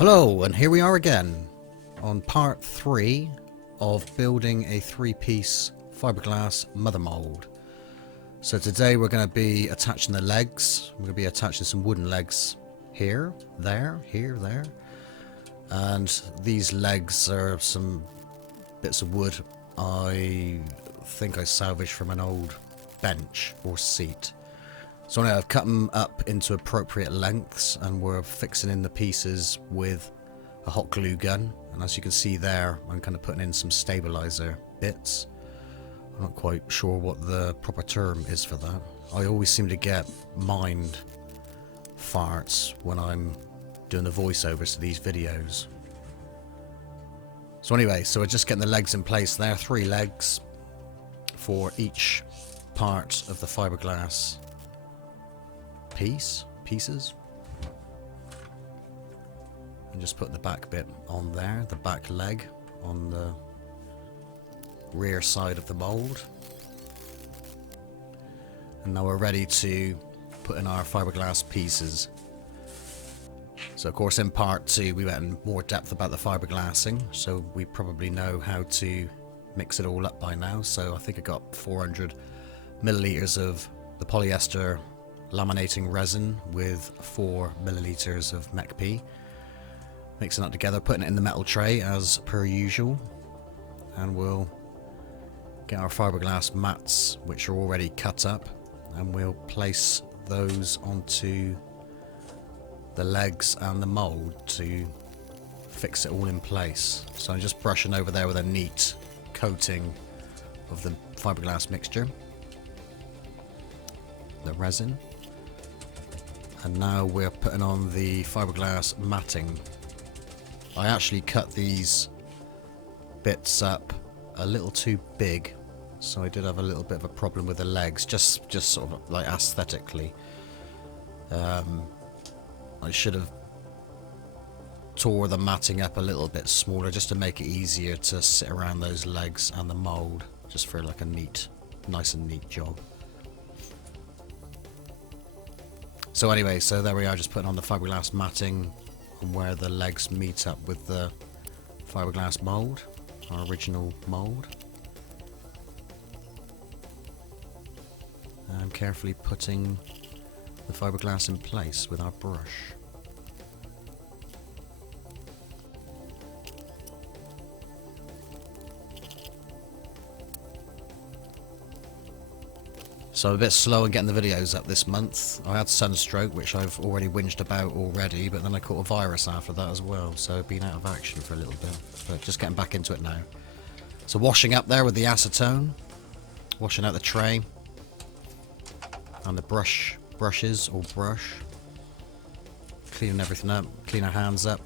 Hello, and here we are again on part 3 of building a 3-piece fiberglass mother mold. So today we're going to be attaching the legs. We're going to be attaching some wooden legs here, there, and these legs are some bits of wood I think I salvaged from an old bench or seat. So I've cut them up into appropriate lengths, and we're fixing in the pieces with a hot glue gun. And as you can see there, I'm kind of putting in some stabilizer bits. I'm not quite sure what the proper term is for that. I always seem to get mind farts when I'm doing the voiceovers to these videos. So anyway, so we're just getting the legs in place there. 3 legs for each part of the fiberglass pieces, and just put the back bit on there, the back leg on the rear side of the mold. And now we're ready to put in our fiberglass pieces. So of course in part 2 we went in more depth about the fiberglassing, so we probably know how to mix it all up by now. So I think I got 400 milliliters of the polyester laminating resin with 4 milliliters of MECP. Mixing that together, putting it in the metal tray as per usual, and we'll get our fiberglass mats, which are already cut up, and we'll place those onto the legs and the mold to fix it all in place. So I'm just brushing over there with a neat coating of the fiberglass mixture, the resin. And now we're putting on the fiberglass matting. I actually cut these bits up a little too big, so I did have a little bit of a problem with the legs, just sort of like aesthetically. I should have tore the matting up a little bit smaller just to make it easier to sit around those legs and the mold, just for like a nice and neat job. So anyway, so there we are, just putting on the fiberglass matting on where the legs meet up with the fiberglass mold, our original mold. And carefully putting the fiberglass in place with our brush. So I'm a bit slow in getting the videos up this month. I had sunstroke, which I've already whinged about already, but then I caught a virus after that as well, so I've been out of action for a little bit, but just getting back into it now. So washing up there with the acetone, washing out the tray, and the brushes, or brush, cleaning everything up, clean our hands up.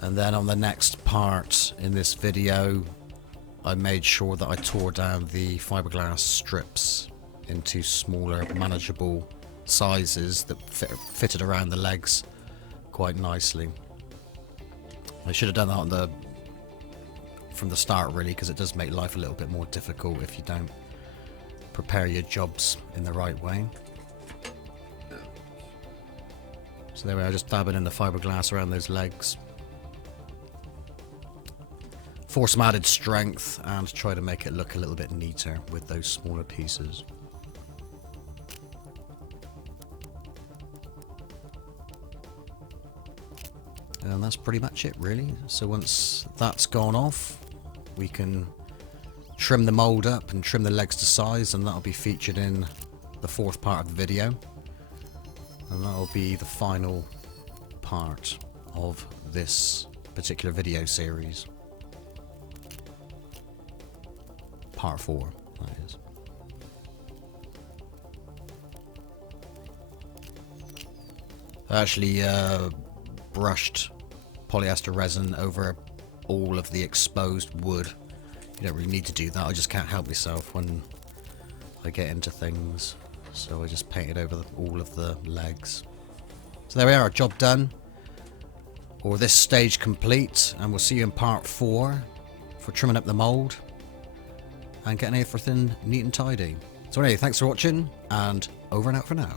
And then on the next part in this video, I made sure that I tore down the fiberglass strips into smaller, manageable sizes that fitted around the legs quite nicely. I should have done that from the start, really, because it does make life a little bit more difficult if you don't prepare your jobs in the right way. So there we are, just dabbing in the fiberglass around those legs. For some added strength and try to make it look a little bit neater with those smaller pieces. And that's pretty much it, really. So once that's gone off, we can trim the mold up and trim the legs to size, and that'll be featured in the 4th part of the video. And that'll be the final part of this particular video series. Part 4, that is. I actually brushed polyester resin over all of the exposed wood. You don't really need to do that, I just can't help myself when I get into things. So I just painted over all of the legs. So there we are, job done. Or this stage complete, and we'll see you in part 4 for trimming up the mold and getting everything neat and tidy. So anyway, thanks for watching, and over and out for now.